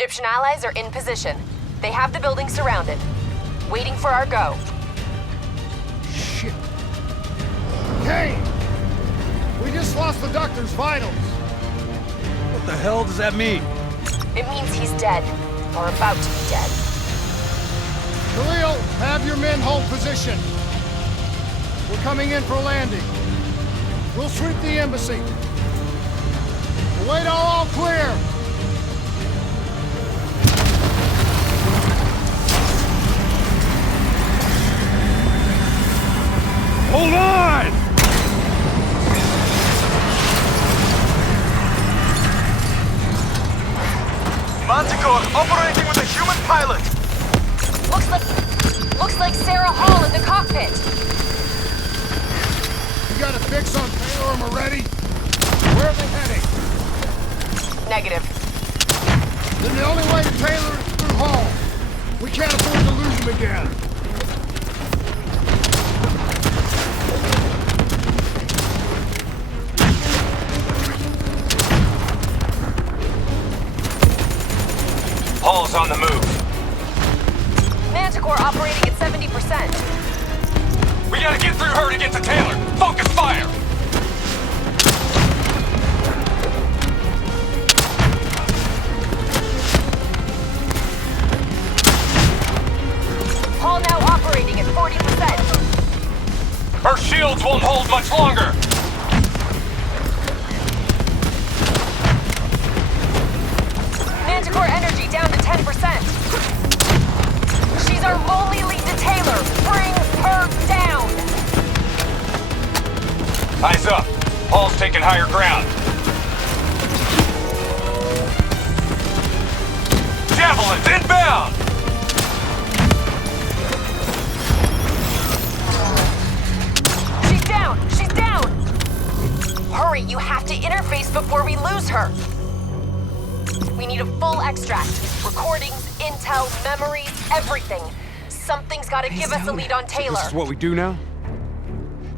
Egyptian allies are in position. They have the building surrounded, waiting for our go. Shit. Kane! We just lost the doctor's vitals. What the hell does that mean? It means he's dead, or about to be dead. Khalil, have your men hold position. We're coming in for a landing. We'll sweep the embassy. We'll wait all clear. Hold on! Manticore operating with a human pilot. Looks like Sarah Hall in the cockpit. You got a fix on Taylor and Moretti? Where are they heading? Negative. Then the only way to Taylor is through Hall. We can't afford to lose him again. Hall's on the move. Manticore operating at 70%. We gotta get through her to get to Taylor. Focus fire! Hall now operating at 40%. Her shields won't hold much longer. Manticore energy down to 10%. She's our only lead to Taylor. Bring her down. Eyes up. Hall's taking higher ground. Javelins inbound! She's down. She's down. Hurry, you have to interface before we lose her. We need a full extract. Recordings, intel, memories, everything. Something's gotta give us a lead on Taylor. This is what we do now?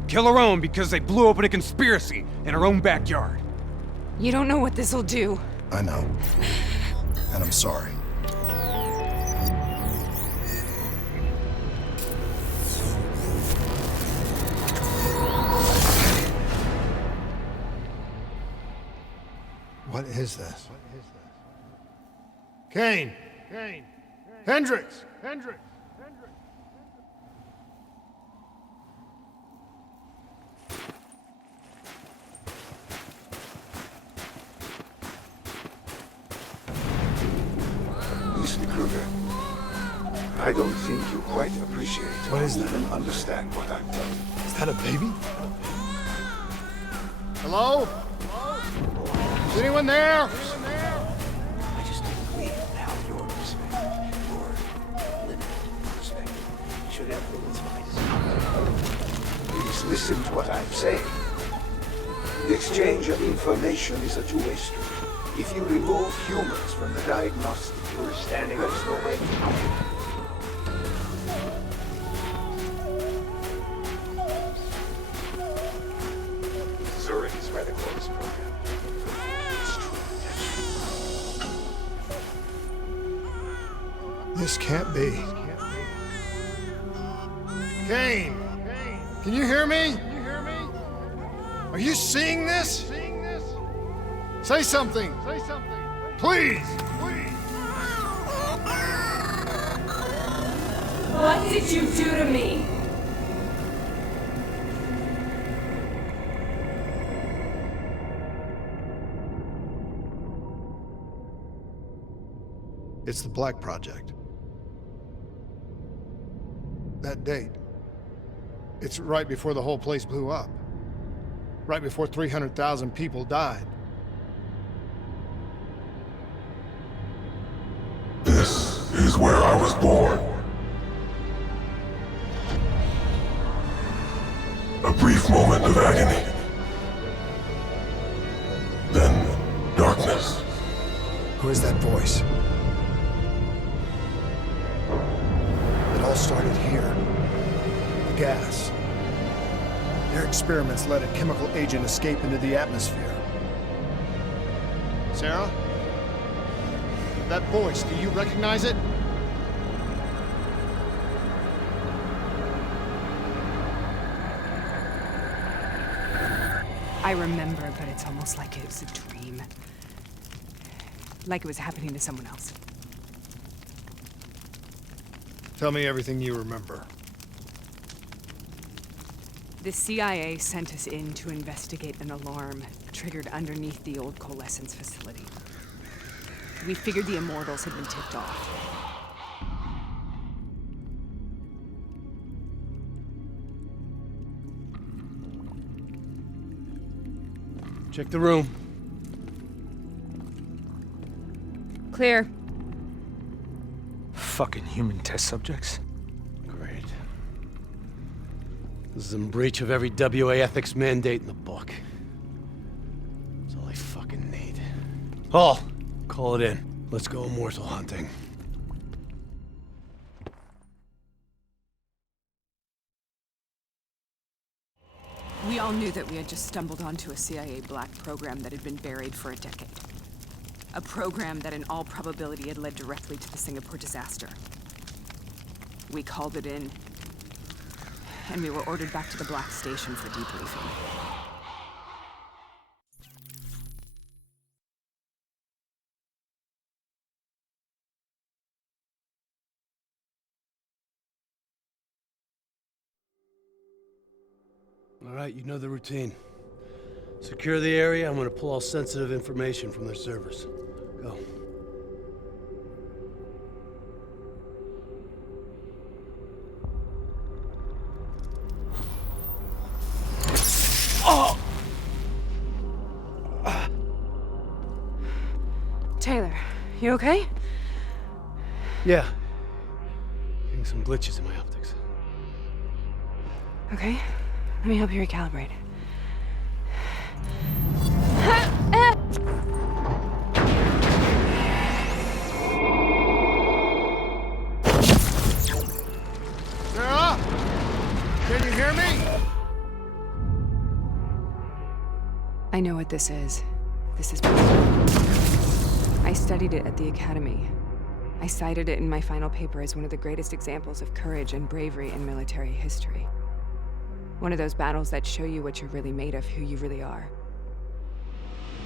Kill our own because they blew open a conspiracy in our own backyard. You don't know what this'll do. I know. And I'm sorry. What is this? Kane! Kane! Hendricks! Hendricks! Mr. Kruger, I don't think you quite appreciate What is that? and understand what I'm telling you. Is that a baby? Hello? Is anyone there? I just don't believe how your perspective, your limited perspective, should influence my decision. Please listen to what I'm saying. The exchange of information is a two-way street. If you remove humans from the diagnostic, you're standing there is no way to do it. Zurich is rather close program. It's true. This can't be. Kane! Can you hear me? Are you seeing this? Say something! Please! What did you do to me? It's the Black Project. That date. It's right before the whole place blew up. Right before 300,000 people died. This is where I was born. A brief moment of agony. Then darkness. Who is that voice? It all started here. The gas. Their experiments let a chemical agent escape into the atmosphere. Sarah? that voice, do you recognize it? I remember, but it's almost like it was a dream. Like it was happening to someone else. Tell me everything you remember. The CIA sent us in to investigate an alarm triggered underneath the old coalescence facility. We figured the Immortals had been tipped off. Check the room. Clear. Fucking human test subjects. Great. This is in breach of every WA ethics mandate in the book. That's all I fucking need. Paul, call it in. Let's go immortal hunting. We all knew that we had just stumbled onto a CIA black program that had been buried for a decade. A program that in all probability had led directly to the Singapore disaster. We called it in, and we were ordered back to the Black Station for debriefing. All right, you know the routine. Secure the area. I'm gonna pull all sensitive information from their servers. Go. Taylor, you okay? Yeah. Getting some glitches in my optics. Okay, let me help you recalibrate. Sarah? Can you hear me? I know what this is. This is... I studied it at the Academy. I cited it in my final paper as one of the greatest examples of courage and bravery in military history. One of those battles that show you what you're really made of, who you really are.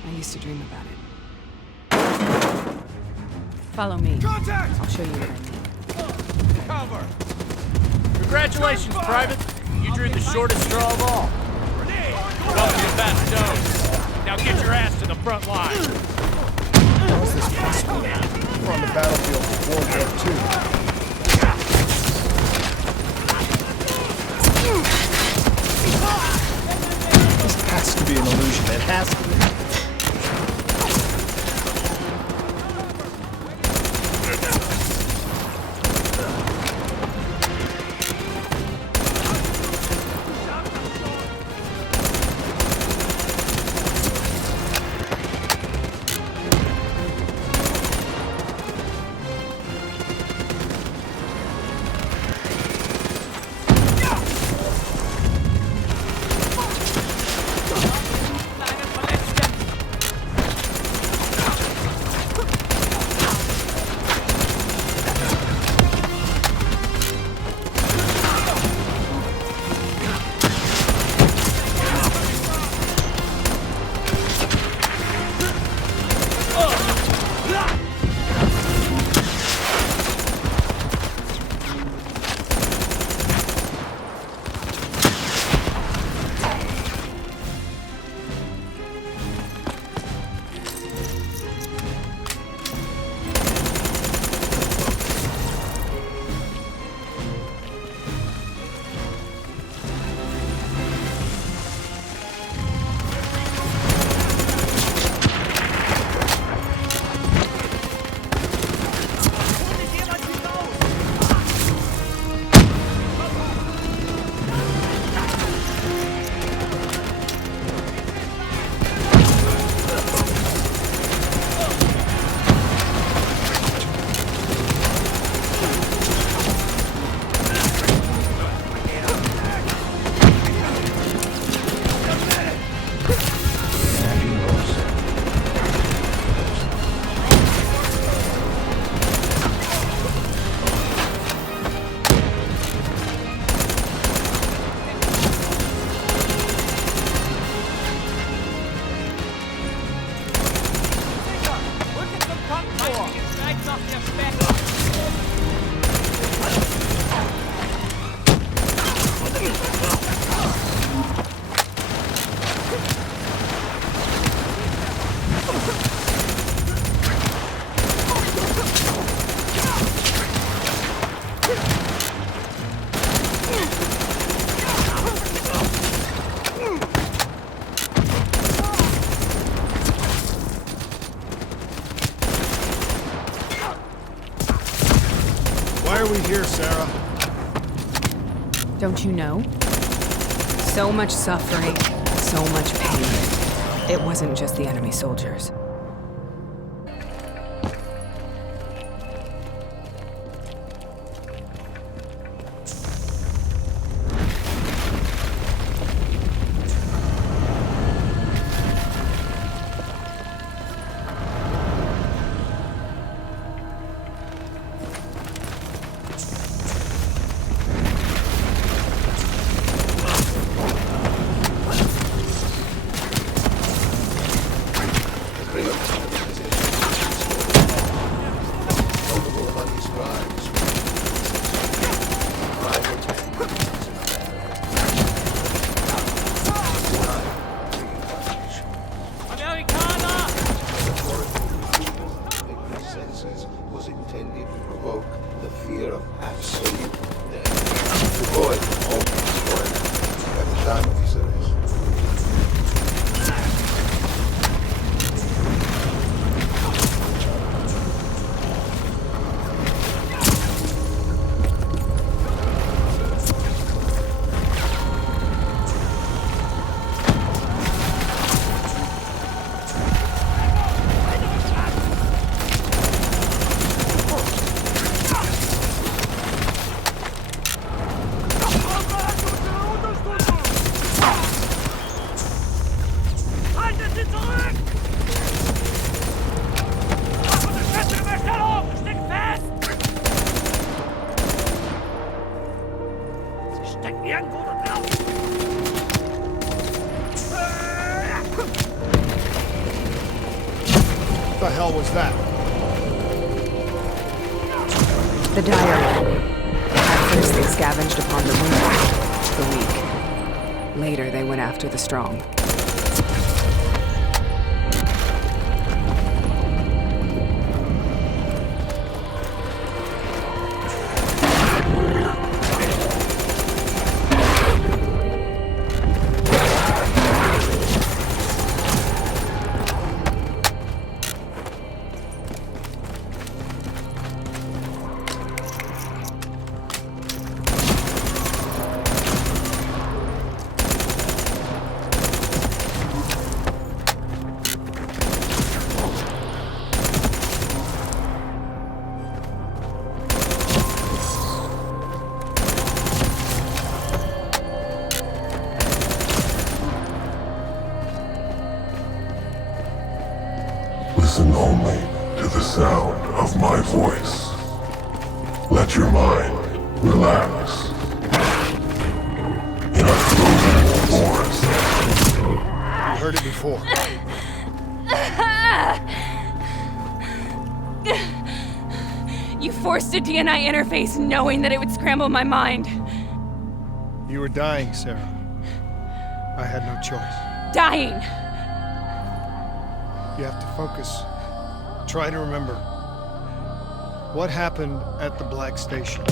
I used to dream about it. Follow me. Contact! I'll show you what I mean. Cover! Congratulations, Private. You drew the shortest straw of all. Welcome to Bastos. Now get your ass to the front line. How is this possible? We're on the battlefield of World War II. This has to be an illusion. It has to be. Don't you know? So much suffering, so much pain. It wasn't just the enemy soldiers. Was intended to provoke the fear of absolute death. To avoid all destroyment at the time of his arrest. What the hell was that? The diary. At first they scavenged upon the wounded, the weak. Later they went after the strong. Listen only to the sound of my voice. Let your mind relax. In a frozen forest. You heard it before. You forced a DNI interface knowing that it would scramble my mind. You were dying, Sarah. I had no choice. Dying! You have to focus. Try to remember. What happened at the Black Station?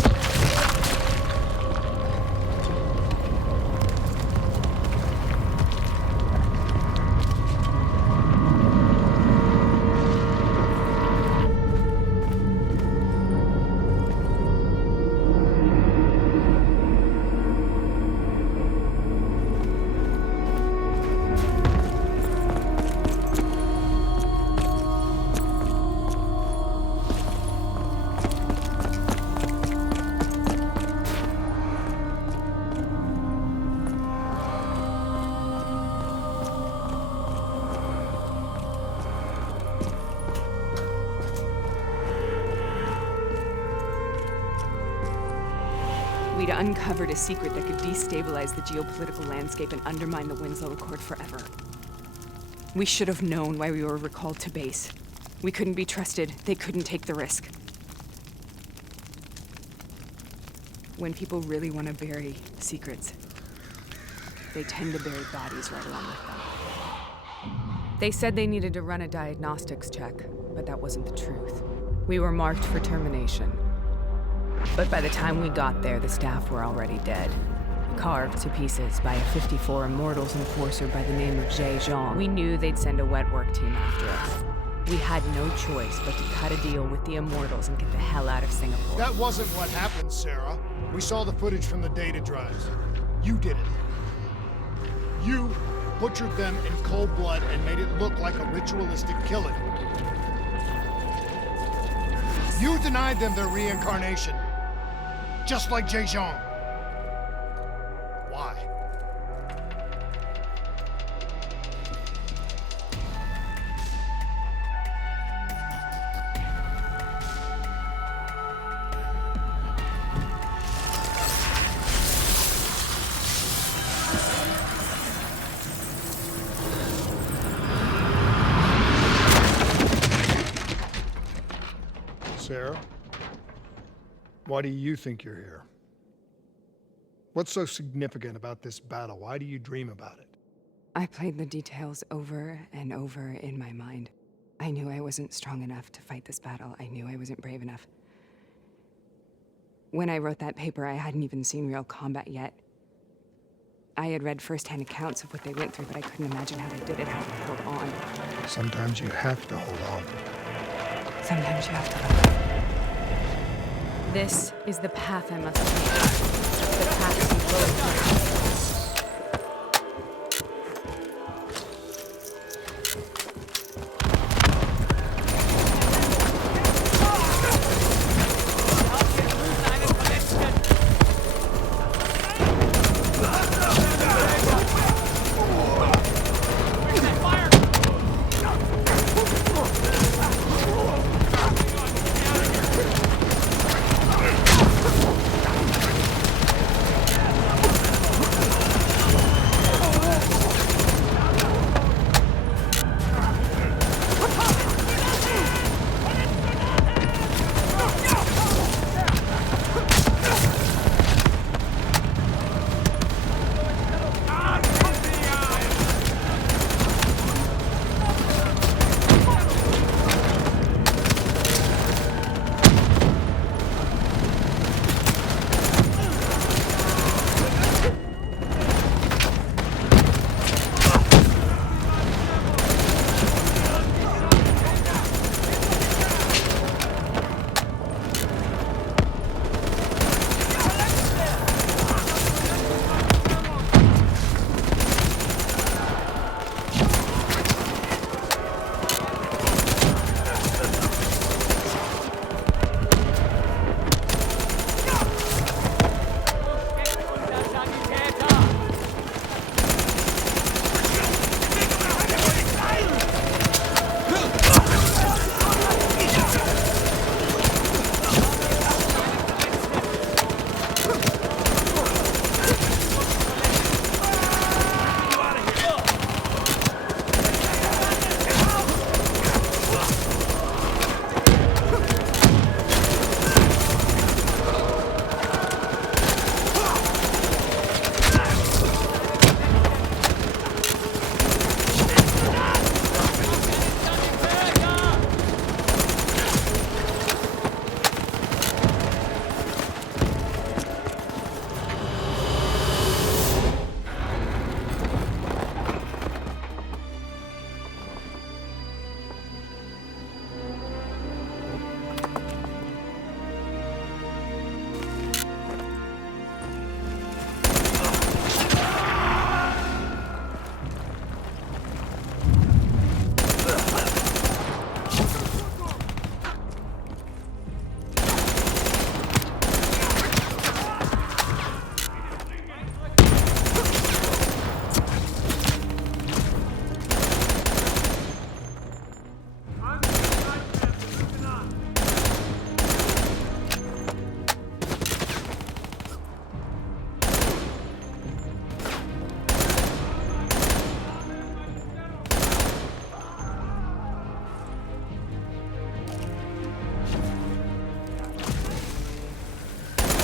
We'd uncovered a secret that could destabilize the geopolitical landscape and undermine the Winslow Accord forever. We should have known why we were recalled to base. We couldn't be trusted. They couldn't take the risk. When people really want to bury secrets, they tend to bury bodies right along with them. They said they needed to run a diagnostics check, but that wasn't the truth. We were marked for termination. But by the time we got there, the staff were already dead. Carved to pieces by a 54 Immortals enforcer by the name of Jay Jean. We knew they'd send a wet work team after us. We had no choice but to cut a deal with the Immortals and get the hell out of Singapore. That wasn't what happened, Sarah. We saw the footage from the data drives. You did it. You butchered them in cold blood and made it look like a ritualistic killing. You denied them their reincarnation, just like Zhejiang. Why? Sarah, why do you think you're here? What's so significant about this battle? Why do you dream about it? I played the details over and over in my mind. I knew I wasn't strong enough to fight this battle. I knew I wasn't brave enough. When I wrote that paper, I hadn't even seen real combat yet. I had read first-hand accounts of what they went through, but I couldn't imagine how they did it, how they held on. Sometimes you have to hold on. Sometimes you have to hold on. This is the path I must take. The path we both take.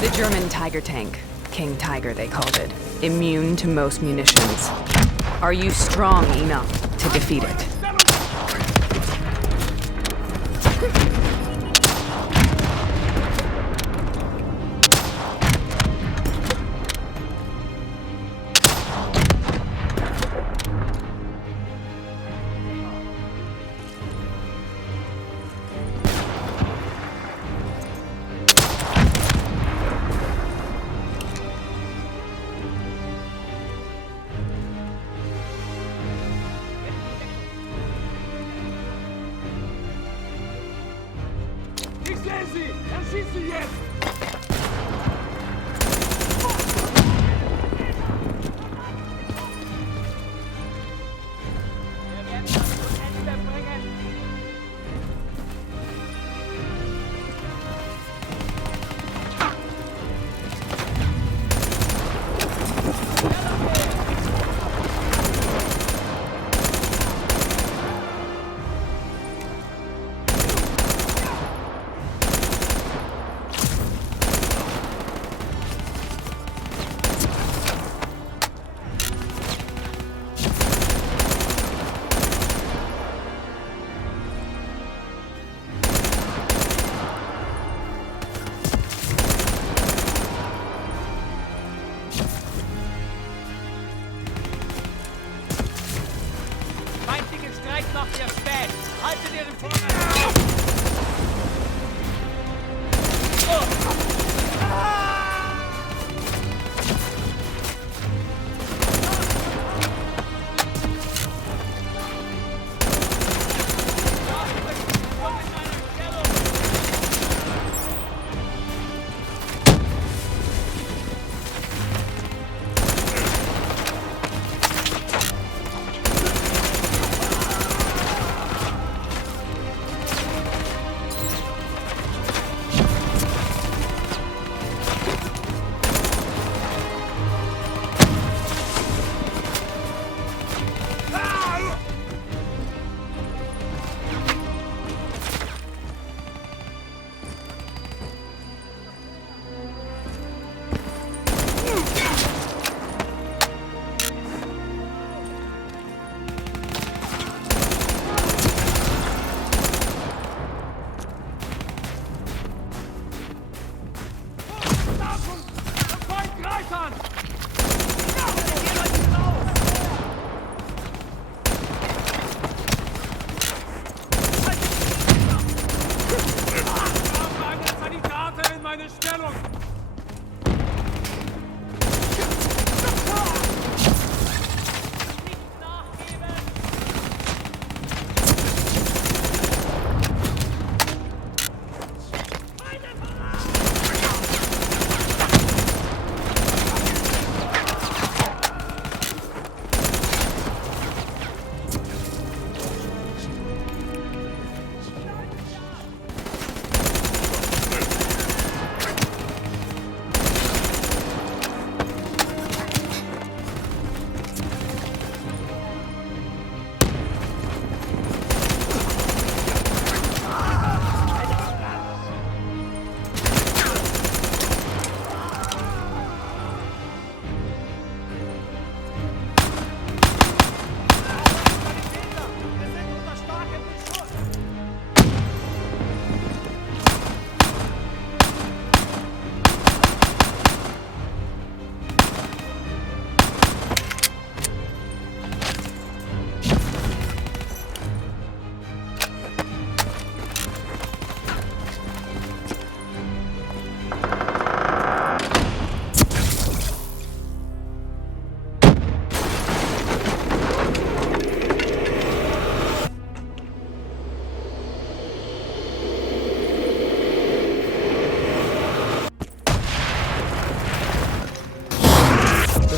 The German Tiger tank. King Tiger, they called it. Immune to most munitions. Are you strong enough to defeat it?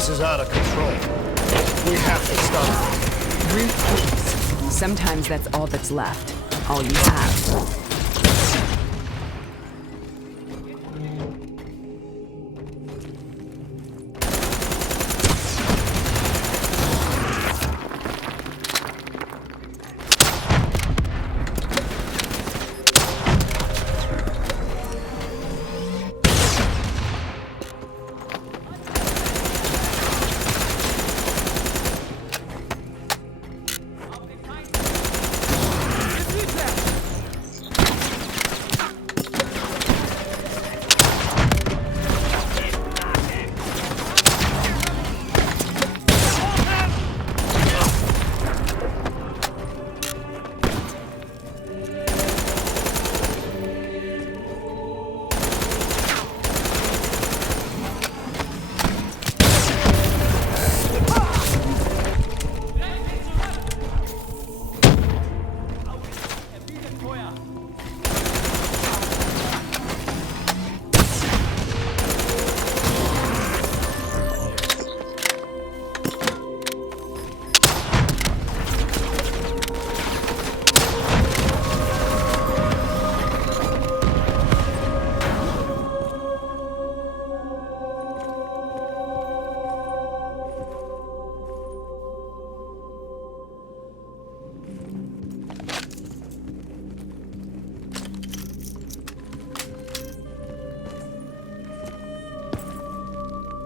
This is out of control. We have to stop it. Repeat. Sometimes that's all that's left. All you have.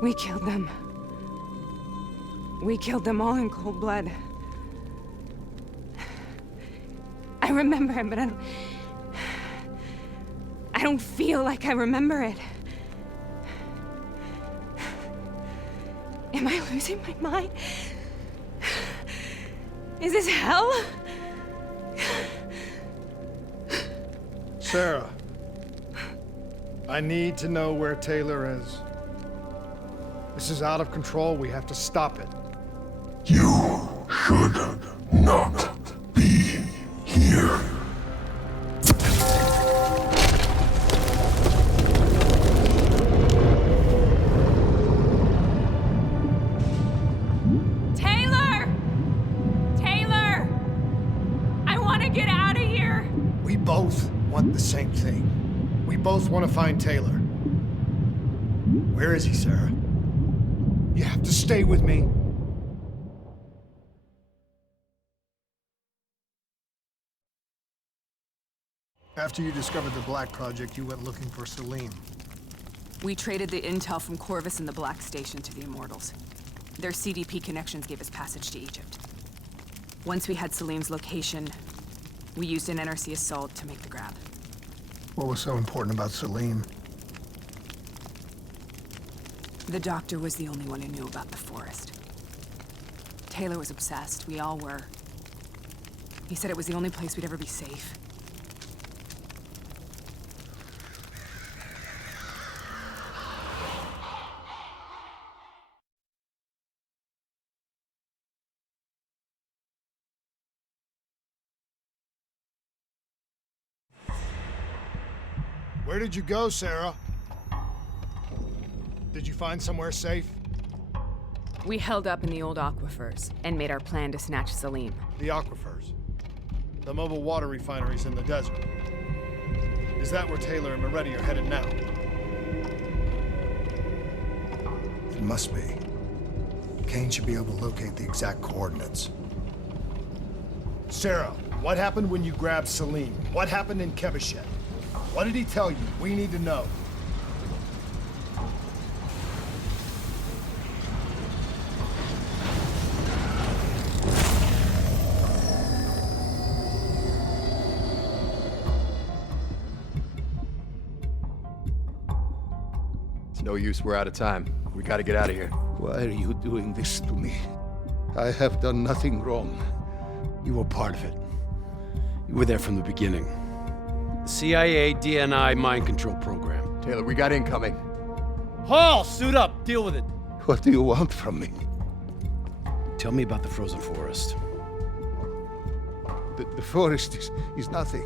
We killed them. We killed them all in cold blood. I remember it, but I don't feel like I remember it. Am I losing my mind? Is this hell? Sarah, I need to know where Taylor is. This is out of control. We have to stop it. You should not be here. Taylor! Taylor! I want to get out of here! We both want the same thing. We both want to find Taylor. Where is he, Sarah? You have to stay with me. After you discovered the Black Project, you went looking for Salim. We traded the intel from Corvus and the Black Station to the Immortals. Their CDP connections gave us passage to Egypt. Once we had Salim's location, we used an NRC assault to make the grab. What was so important about Salim? The doctor was the only one who knew about the forest. Taylor was obsessed. We all were. He said it was the only place we'd ever be safe. Where did you go, Sarah? Did you find somewhere safe? We held up in the old aquifers and made our plan to snatch Salim. The aquifers. The mobile water refineries in the desert. Is that where Taylor and Moretti are headed now? It must be. Kane should be able to locate the exact coordinates. Sarah, what happened when you grabbed Salim? What happened in Kevashet? What did he tell you? We need to know. It's no use, we're out of time. We gotta get out of here. Why are you doing this to me? I have done nothing wrong. You were part of it. You were there from the beginning. The CIA DNI mind control program. Taylor, we got incoming. Hall, suit up. Deal with it. What do you want from me? Tell me about the frozen forest. The forest is nothing.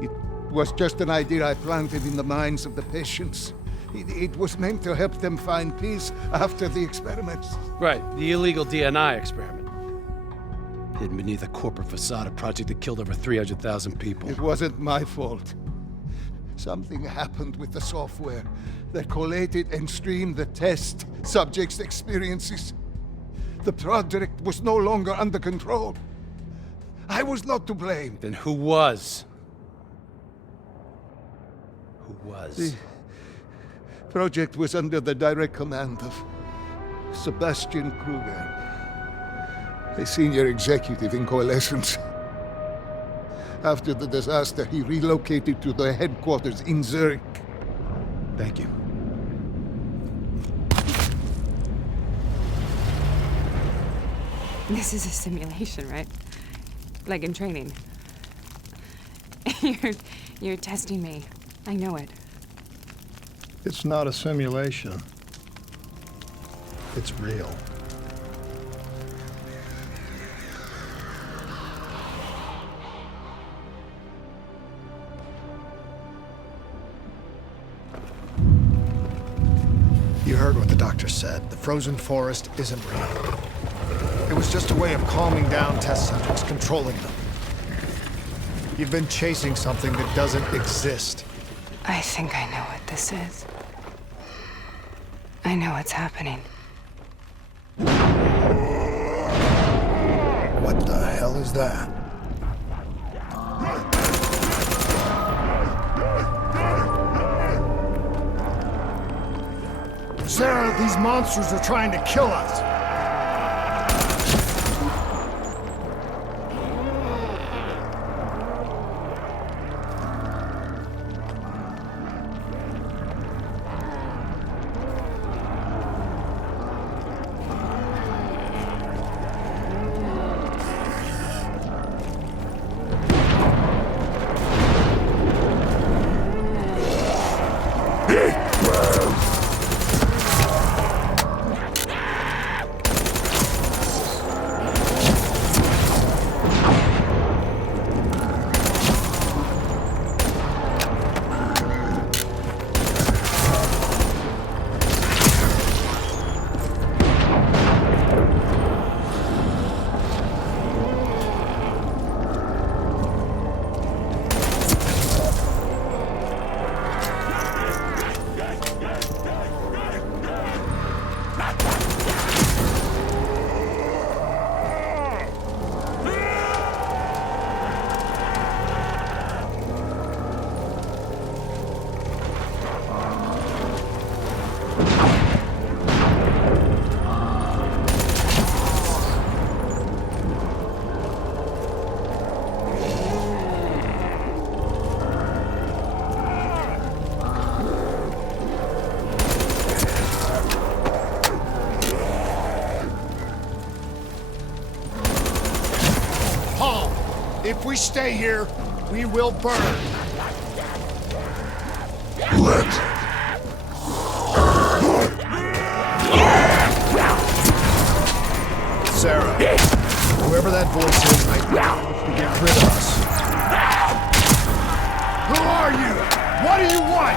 It was just an idea I planted in the minds of the patients. It was meant to help them find peace after the experiments. Right, the illegal DNI experiment. Hidden beneath a corporate facade, a project that killed over 300,000 people. It wasn't my fault. Something happened with the software that collated and streamed the test subjects' experiences. The project was no longer under control. I was not to blame. Then who was? Who was? The project was under the direct command of Sebastian Kruger, a senior executive in Coalescence. After the disaster, he relocated to the headquarters in Zurich. Thank you. This is a simulation, right? Like in training. You're testing me. I know it. It's not a simulation. It's real. You heard what the doctor said. The frozen forest isn't real. It was just a way of calming down test subjects, controlling them. You've been chasing something that doesn't exist. I think I know what this is. I know what's happening. What the hell is that? Sarah, these monsters are trying to kill us. If we stay here, we will burn. Sarah, whoever that voice is, I want to get rid of us. Who are you? What do you want?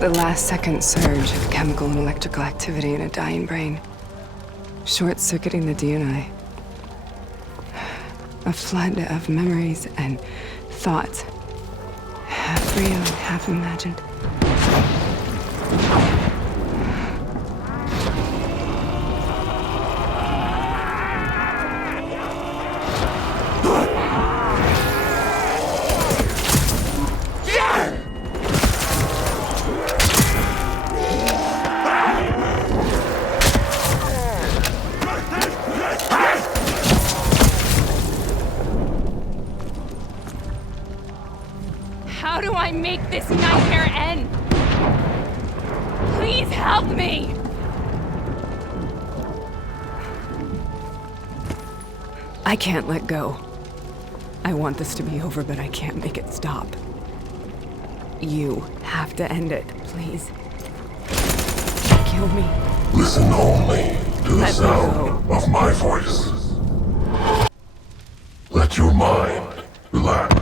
The last second surge of chemical and electrical activity in a dying brain. Short-circuiting the DNA. A flood of memories and thoughts. Half real and half imagined. How do I make this nightmare end? Please help me! I can't let go. I want this to be over, but I can't make it stop. You have to end it, please. Kill me. Listen only to the sound of my voice. Let your mind relax.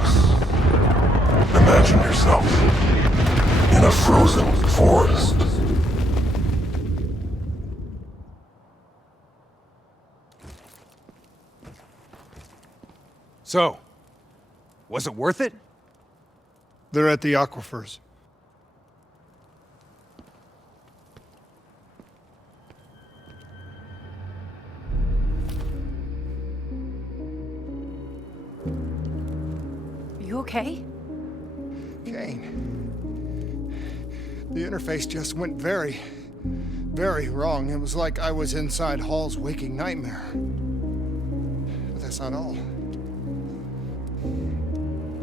Imagine yourself in a frozen forest. So, was it worth it? They're at the aquifers. You okay? Kane. The interface just went very, very wrong. It was like I was inside Hall's waking nightmare. But that's not all.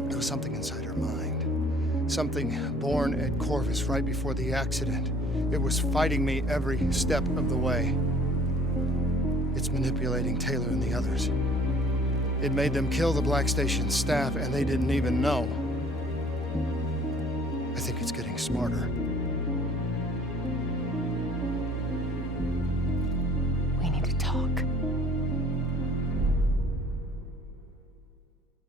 There was something inside her mind. Something born at Corvus right before the accident. It was fighting me every step of the way. It's manipulating Taylor and the others. It made them kill the Black Station staff, and they didn't even know. I think it's getting smarter.